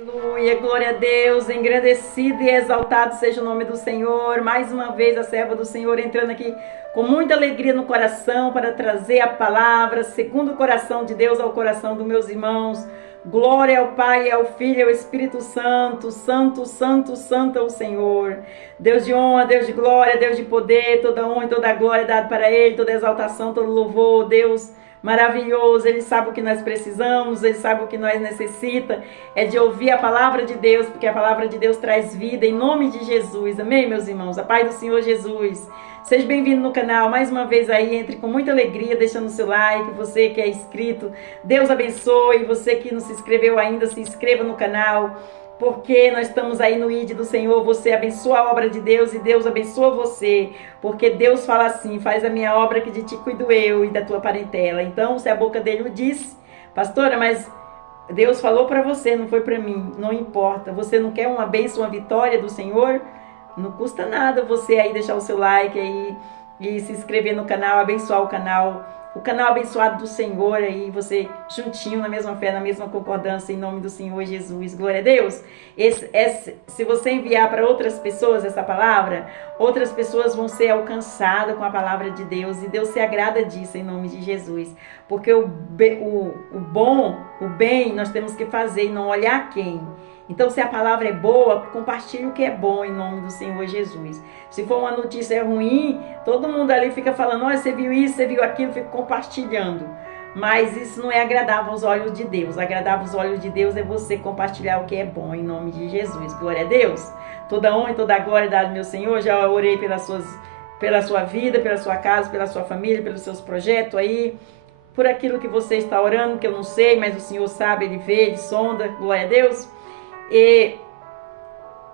Aleluia, glória a Deus, engrandecido e exaltado seja o nome do Senhor. Mais uma vez a serva do Senhor entrando aqui com muita alegria no coração para trazer a palavra segundo o coração de Deus ao coração dos meus irmãos. Glória ao Pai, ao Filho e ao Espírito Santo, Santo, Santo, Santo é o Senhor. Deus de honra, Deus de glória, Deus de poder, toda honra e toda glória dada para Ele, toda exaltação, todo louvor, Deus maravilhoso. Ele sabe o que nós precisamos, Ele sabe o que nós necessitamos, é de ouvir a palavra de Deus, porque a palavra de Deus traz vida, em nome de Jesus, amém, meus irmãos? A paz do Senhor Jesus. Seja bem-vindo no canal, mais uma vez aí, entre com muita alegria, deixando o seu like, você que é inscrito, Deus abençoe, você que não se inscreveu ainda, se inscreva no canal, porque nós estamos aí no ID do Senhor, você abençoa a obra de Deus e Deus abençoa você, porque Deus fala assim, faz a minha obra que de ti cuido eu e da tua parentela. Então, se a boca dele o disse, pastora, mas Deus falou para você, não foi para mim, não importa, você não quer uma bênção, uma vitória do Senhor? Não custa nada você aí deixar o seu like aí e se inscrever no canal, abençoar o canal abençoado do Senhor aí, você juntinho na mesma fé, na mesma concordância, em nome do Senhor Jesus, glória a Deus. Se você enviar para outras pessoas essa palavra, outras pessoas vão ser alcançadas com a palavra de Deus, e Deus se agrada disso em nome de Jesus, porque o bem nós temos que fazer e não olhar quem. Então, se a palavra é boa, compartilhe o que é bom em nome do Senhor Jesus. Se for uma notícia ruim, todo mundo ali fica falando, olha, você viu isso, você viu aquilo, fica compartilhando. Mas isso não é agradável aos olhos de Deus. Agradável aos olhos de Deus é você compartilhar o que é bom em nome de Jesus. Glória a Deus. Toda honra e toda glória dada ao meu Senhor. Já orei pela sua vida, pela sua casa, pela sua família, pelos seus projetos aí. Por aquilo que você está orando, que eu não sei, mas o Senhor sabe, Ele vê, Ele sonda. Glória a Deus. E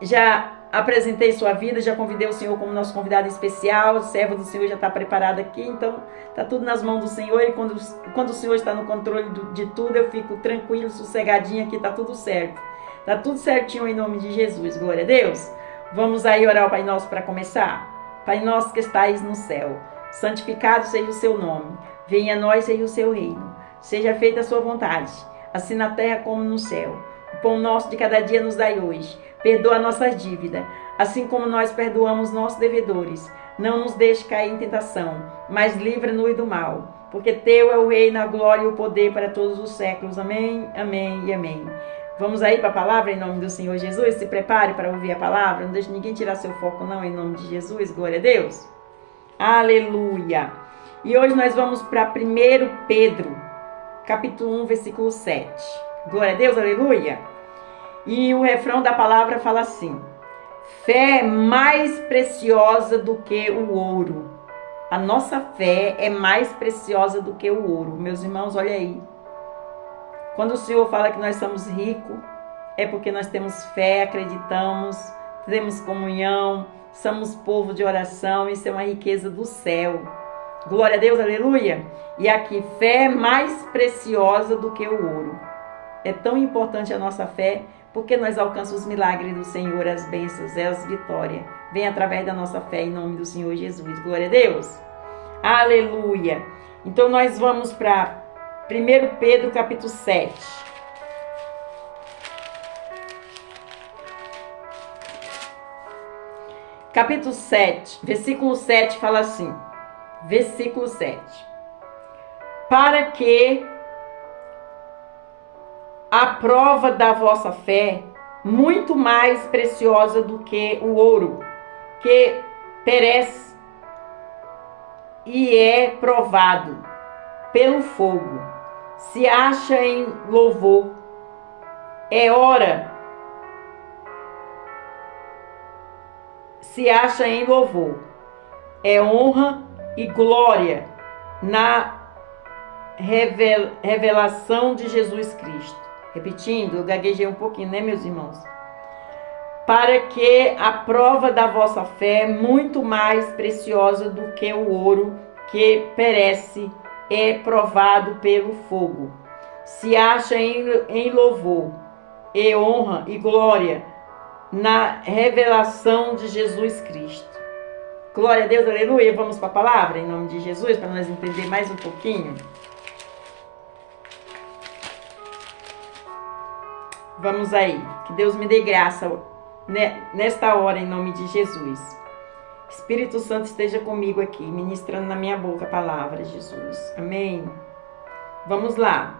já apresentei sua vida, já convidei o Senhor como nosso convidado especial, o servo do Senhor já está preparado aqui, então está tudo nas mãos do Senhor, e quando o Senhor está no controle de tudo, eu fico tranquilo, sossegadinho aqui, está tudo certo, está tudo certinho em nome de Jesus, glória a Deus. Vamos aí orar ao Pai Nosso para começar. Pai Nosso que estais no céu, santificado seja o seu nome, venha a nós seja o seu reino, seja feita a sua vontade, assim na terra como no céu. O pão nosso de cada dia nos dai hoje. Perdoa nossas dívidas, assim como nós perdoamos nossos devedores. Não nos deixe cair em tentação, mas livra-nos do mal. Porque teu é o reino, a glória e o poder para todos os séculos. Amém, amém e amém. Vamos aí para a palavra em nome do Senhor Jesus? Se prepare para ouvir a palavra. Não deixe ninguém tirar seu foco não, em nome de Jesus. Glória a Deus. Aleluia. E hoje nós vamos para 1 Pedro, capítulo 1, versículo 7. Glória a Deus, aleluia. E o refrão da palavra fala assim: fé é mais preciosa do que o ouro. A nossa fé é mais preciosa do que o ouro. Meus irmãos, olha aí. Quando o Senhor fala que nós somos ricos, é porque nós temos fé, acreditamos, temos comunhão, somos povo de oração, isso é uma riqueza do céu. Glória a Deus, aleluia. E aqui, fé é mais preciosa do que o ouro. É tão importante a nossa fé, porque nós alcançamos os milagres do Senhor, as bênçãos, as vitórias. Vem através da nossa fé, em nome do Senhor Jesus. Glória a Deus. Aleluia. Então nós vamos para 1 Pedro, capítulo 7. Capítulo 7, versículo 7 fala assim. Versículo 7. Para que a prova da vossa fé, muito mais preciosa do que o ouro, que perece e é provado pelo fogo, se acha em louvor, se acha em louvor, é honra e glória na revelação de Jesus Cristo. Repetindo, eu gaguejei um pouquinho, né, meus irmãos? Para que a prova da vossa fé, muito mais preciosa do que o ouro, que perece, é provado pelo fogo, se acha em louvor, e honra e glória na revelação de Jesus Cristo. Glória a Deus, aleluia. Vamos para a palavra, em nome de Jesus, para nós entender mais um pouquinho. Vamos aí. Que Deus me dê graça nesta hora, em nome de Jesus. Espírito Santo esteja comigo aqui, ministrando na minha boca a palavra, Jesus. Amém. Vamos lá.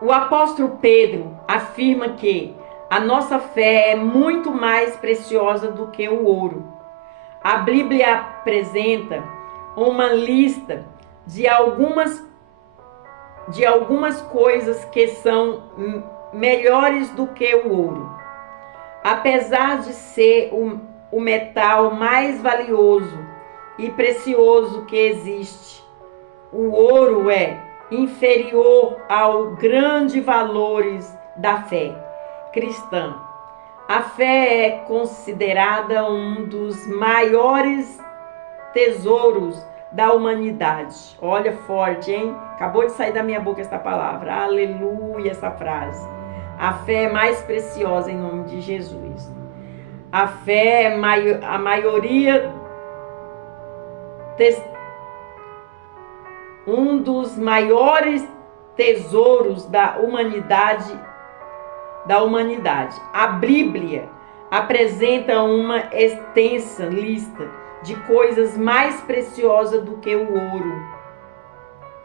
O apóstolo Pedro afirma que a nossa fé é muito mais preciosa do que o ouro. A Bíblia apresenta uma lista de algumas coisas que são melhores do que o ouro. Apesar de ser o metal mais valioso e precioso que existe, o ouro é inferior aos grandes valores da fé cristã. A fé é considerada um dos maiores tesouros da humanidade. Olha, forte, hein? Acabou de sair da minha boca essa palavra. Aleluia, essa frase. A fé é mais preciosa em nome de Jesus. A fé é a maioria um dos maiores tesouros da humanidade. A Bíblia apresenta uma extensa lista de coisas mais preciosas do que o ouro.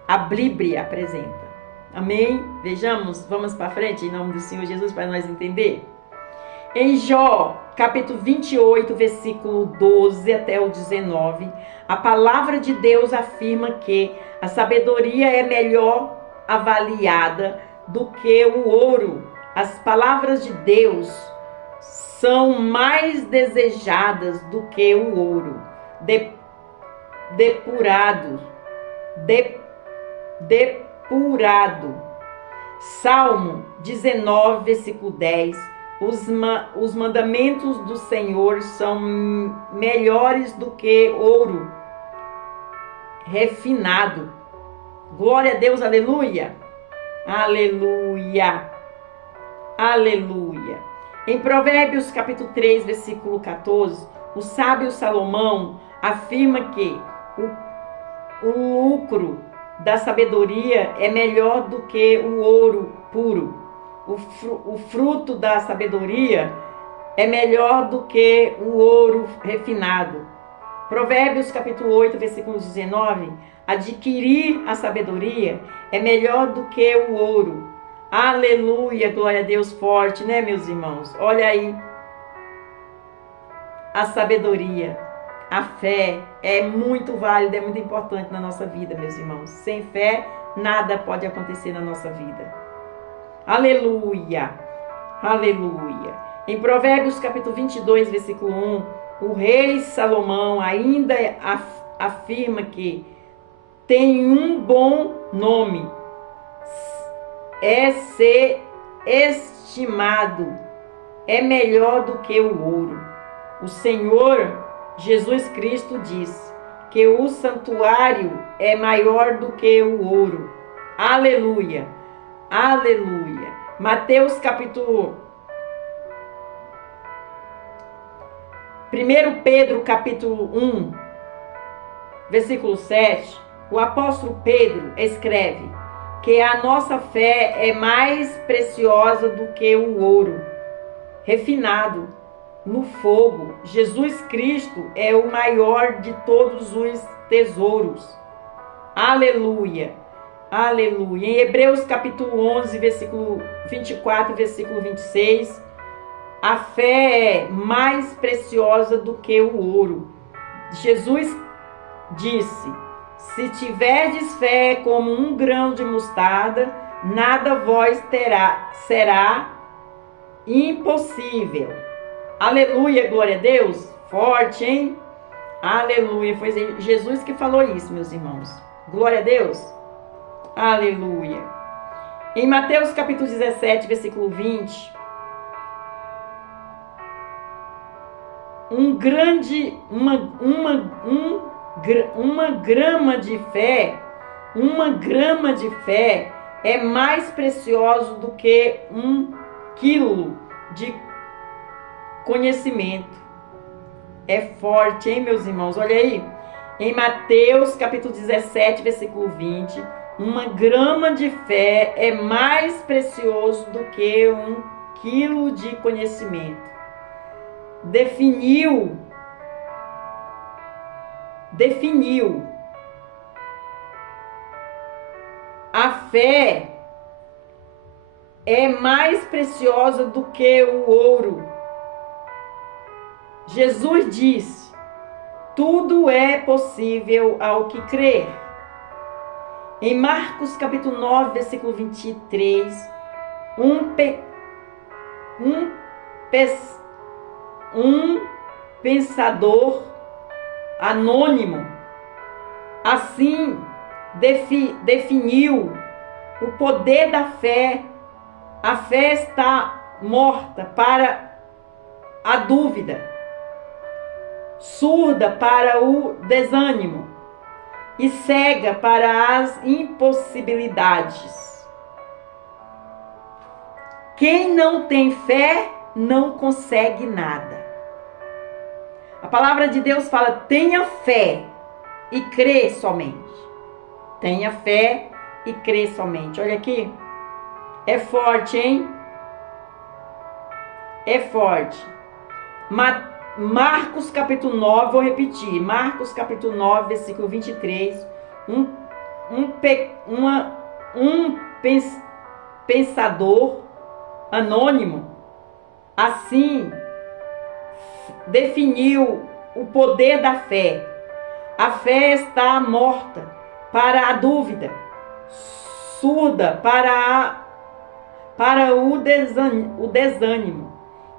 A Bíblia apresenta. Amém? Vejamos, vamos para frente em nome do Senhor Jesus para nós entender. Em Jó, capítulo 28, versículo 12 até o 19, a palavra de Deus afirma que a sabedoria é melhor avaliada do que o ouro. As palavras de Deus são mais desejadas do que o ouro, depurado. Salmo 19, versículo 10. Os mandamentos do Senhor são melhores do que ouro refinado. Glória a Deus, aleluia. Aleluia. Aleluia. Em Provérbios capítulo 3, versículo 14, o sábio Salomão afirma que o lucro da sabedoria é melhor do que o ouro puro. O fruto da sabedoria é melhor do que o ouro refinado. Provérbios capítulo 8, versículo 19, adquirir a sabedoria é melhor do que o ouro. Aleluia, glória a Deus, forte, né, meus irmãos? Olha aí, a sabedoria, a fé é muito válida, é muito importante na nossa vida, meus irmãos. Sem fé, nada pode acontecer na nossa vida. Aleluia, aleluia. Em Provérbios capítulo 22, versículo 1, o rei Salomão ainda afirma que tem um bom nome, é ser estimado, é melhor do que o ouro. O Senhor Jesus Cristo diz que o santuário é maior do que o ouro. Aleluia, aleluia. Mateus capítulo 1 Pedro capítulo 1, versículo 7, o apóstolo Pedro escreve que a nossa fé é mais preciosa do que o ouro refinado no fogo. Jesus Cristo é o maior de todos os tesouros. Aleluia, aleluia. Em Hebreus capítulo 11, versículo 24 e versículo 26, a fé é mais preciosa do que o ouro. Jesus disse: se tiverdes fé como um grão de mostarda, nada vos será impossível. Aleluia, glória a Deus. Forte, hein? Aleluia. Foi Jesus que falou isso, meus irmãos. Glória a Deus. Aleluia. Em Mateus capítulo 17, versículo 20, uma grama de fé é mais precioso do que 1 quilo de conhecimento. É forte, hein, meus irmãos? Olha aí. Em Mateus capítulo 17, versículo 20, uma grama de fé é mais precioso do que 1 quilo de conhecimento. Definiu. A fé é mais preciosa do que o ouro. Jesus disse: tudo é possível ao que crer. Em Marcos capítulo 9, versículo 23, um pensador anônimo assim definiu o poder da fé. A fé está morta para a dúvida, surda para o desânimo e cega para as impossibilidades. Quem não tem fé não consegue nada. A palavra de Deus fala: tenha fé e crê somente. Tenha fé e crê somente. Olha aqui. É forte, hein? É forte. Marcos capítulo 9, vou repetir. Marcos capítulo 9, versículo 23. Pensador anônimo assim definiu o poder da fé. A fé está morta para a dúvida, surda para o desânimo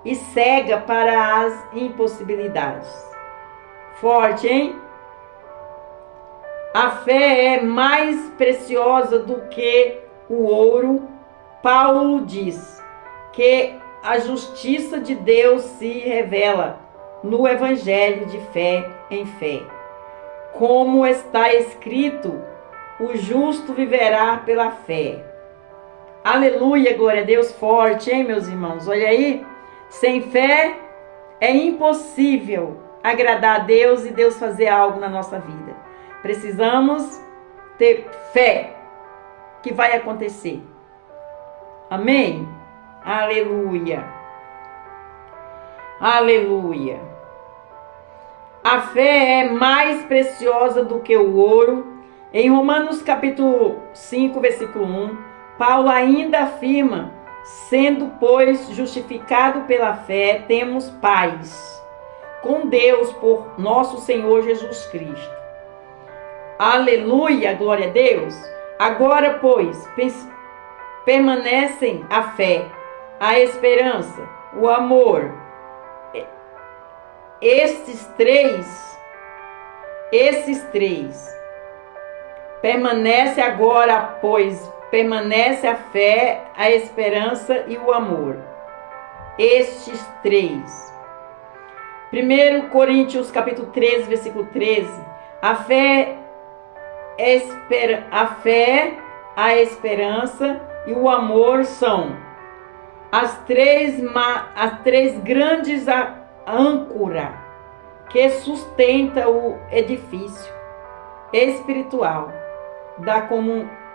e cega para as impossibilidades. Forte, hein? A fé é mais preciosa do que o ouro. Paulo diz que a justiça de Deus se revela no evangelho de fé em fé. Como está escrito, o justo viverá pela fé. Aleluia, glória a Deus, forte, hein, meus irmãos? Olha aí, sem fé é impossível agradar a Deus e Deus fazer algo na nossa vida. Precisamos ter fé que vai acontecer. Amém? Aleluia. Aleluia. A fé é mais preciosa do que o ouro. Em Romanos capítulo 5, versículo 1, Paulo ainda afirma: sendo, pois, justificado pela fé, temos paz com Deus por nosso Senhor Jesus Cristo. Aleluia, glória a Deus. Agora, pois, permanecem a fé, a esperança, o amor. Esses três permanece agora, pois, permanece a fé, a esperança e o amor. Estes três. 1 Coríntios capítulo 13, versículo 13. A fé, a esperança e o amor são as três grandes âncoras que sustenta o edifício espiritual da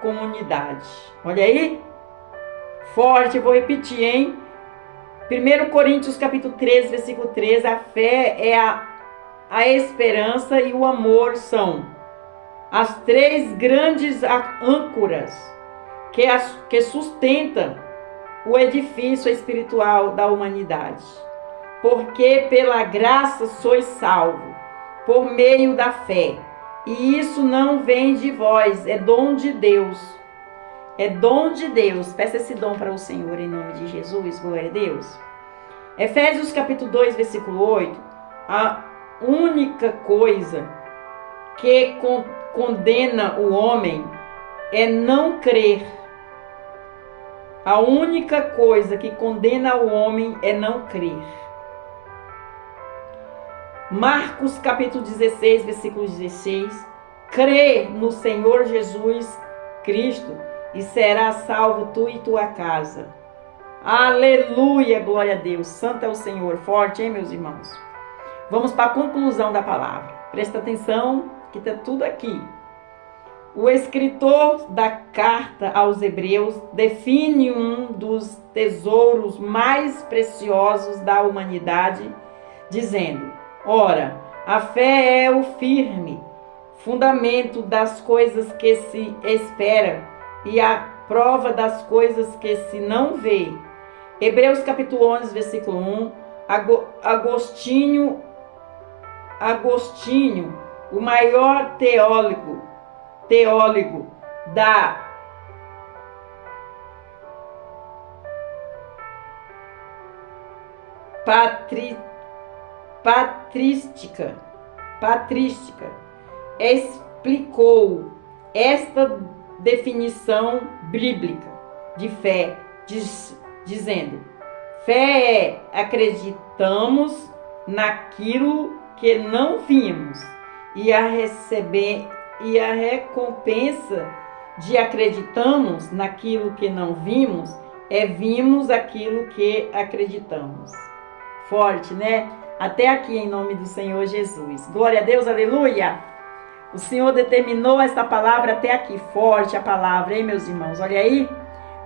comunidade. Olha aí, forte, vou repetir, hein? 1 Coríntios capítulo 13, versículo 13, a fé é a esperança e o amor são as três grandes âncoras que sustentam o edifício espiritual da humanidade. Porque pela graça sois salvos, por meio da fé. E isso não vem de vós, é dom de Deus. É dom de Deus. Peça esse dom para o Senhor em nome de Jesus, glória a Deus. Efésios capítulo 2, versículo 8. A única coisa que condena o homem é não crer. A única coisa que condena o homem é não crer. Marcos capítulo 16, versículo 16. Crê no Senhor Jesus Cristo e serás salvo tu e tua casa. Aleluia, glória a Deus. Santo é o Senhor. Forte, hein, meus irmãos? Vamos para a conclusão da palavra. Presta atenção que está tudo aqui. O escritor da carta aos Hebreus define um dos tesouros mais preciosos da humanidade, dizendo: ora, a fé é o firme fundamento das coisas que se espera e a prova das coisas que se não vê. Hebreus capítulo 11, versículo 1. Agostinho, o maior teólogo da patrística, explicou esta definição bíblica de fé, dizendo: fé é acreditamos naquilo que não vimos, e a recompensa de acreditamos naquilo que não vimos é vimos aquilo que acreditamos. Forte, né? Até aqui, em nome do Senhor Jesus. Glória a Deus, aleluia! O Senhor determinou esta palavra até aqui. Forte a palavra, hein, meus irmãos? Olha aí.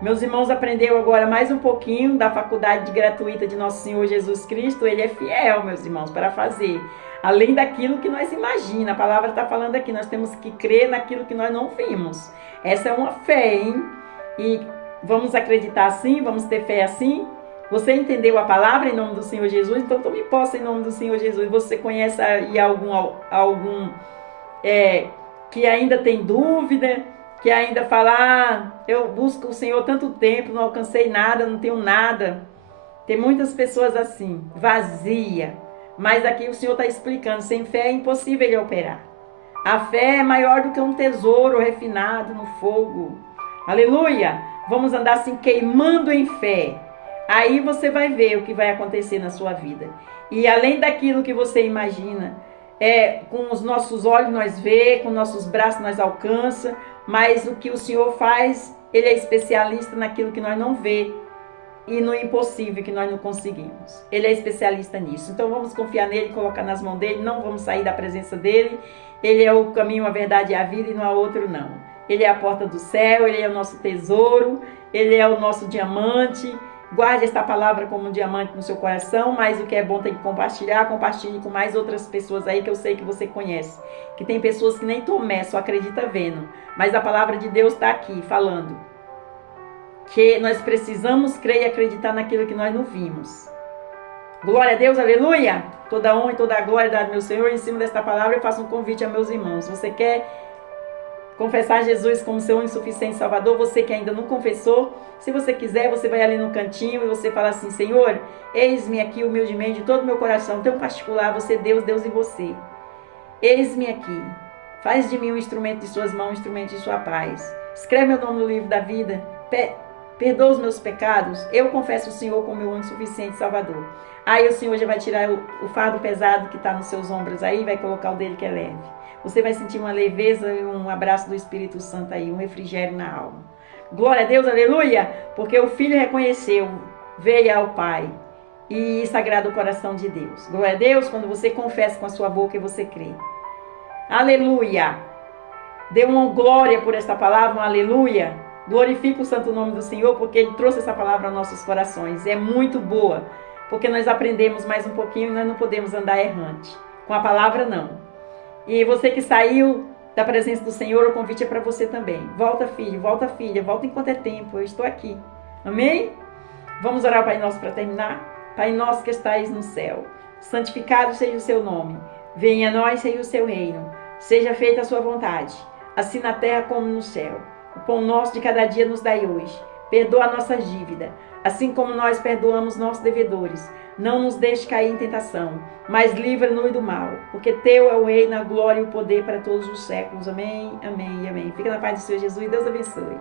Meus irmãos aprenderam agora mais um pouquinho da faculdade gratuita de nosso Senhor Jesus Cristo. Ele é fiel, meus irmãos, para fazer. Além daquilo que nós imaginamos. A palavra está falando aqui. Nós temos que crer naquilo que nós não vimos. Essa é uma fé, hein? E vamos acreditar assim? Vamos ter fé assim? Você entendeu a palavra em nome do Senhor Jesus? Então tome posse em nome do Senhor Jesus. Você conhece aí algum que ainda tem dúvida? Que ainda fala, eu busco o Senhor tanto tempo, não alcancei nada, não tenho nada. Tem muitas pessoas assim, vazia. Mas aqui o Senhor está explicando, sem fé é impossível ele operar. A fé é maior do que um tesouro refinado no fogo. Aleluia! Vamos andar assim queimando em fé. Aí você vai ver o que vai acontecer na sua vida. E além daquilo que você imagina, com os nossos olhos nós vê, com nossos braços nós alcança, mas o que o Senhor faz, Ele é especialista naquilo que nós não vê e no impossível que nós não conseguimos. Ele é especialista nisso. Então vamos confiar nele, colocar nas mãos dele, não vamos sair da presença dele. Ele é o caminho, a verdade e a vida e não há outro não. Ele é a porta do céu, ele é o nosso tesouro, ele é o nosso diamante. Guarde esta palavra como um diamante no seu coração, mas o que é bom tem que compartilhar, compartilhe com mais outras pessoas aí que eu sei que você conhece. Que tem pessoas que nem Tomé, só acredita vendo. Mas a palavra de Deus está aqui falando que nós precisamos crer e acreditar naquilo que nós não vimos. Glória a Deus, aleluia! Toda honra e toda a glória dada ao meu Senhor. Em cima desta palavra eu faço um convite a meus irmãos. Você quer confessar Jesus como seu insuficiente Salvador? Você que ainda não confessou, se você quiser, você vai ali no cantinho e você fala assim: Senhor, eis-me aqui humildemente de todo o meu coração, tão particular, você Deus, Deus em você. Eis-me aqui, faz de mim um instrumento de suas mãos, um instrumento de sua paz. Escreve meu nome no livro da vida, perdoa os meus pecados, eu confesso o Senhor como meu insuficiente Salvador. Aí o Senhor já vai tirar o fardo pesado que está nos seus ombros aí, vai colocar o dele que é leve. Você vai sentir uma leveza e um abraço do Espírito Santo aí, um refrigério na alma. Glória a Deus, aleluia! Porque o Filho reconheceu, veio ao Pai e isso agrada o coração de Deus. Glória a Deus, quando você confessa com a sua boca e você crê. Aleluia! Dê uma glória por esta palavra, um aleluia! Glorifica o santo nome do Senhor, porque Ele trouxe essa palavra aos nossos corações. É muito boa, porque nós aprendemos mais um pouquinho e nós não podemos andar errante. Com a palavra, não. E você que saiu da presença do Senhor, o convite é para você também. Volta, filho, volta, filha, volta enquanto é tempo, eu estou aqui. Amém? Vamos orar, Pai Nosso, para terminar? Pai Nosso que estais no céu, santificado seja o seu nome. Venha a nós, seja o seu reino. Seja feita a sua vontade, assim na terra como no céu. O pão nosso de cada dia nos dai hoje. Perdoa a nossa dívida, assim como nós perdoamos nossos devedores. Não nos deixe cair em tentação, mas livra-nos do mal, porque teu é o reino, a glória e o poder para todos os séculos. Amém, amém e amém. Fica na paz do Senhor Jesus e Deus abençoe.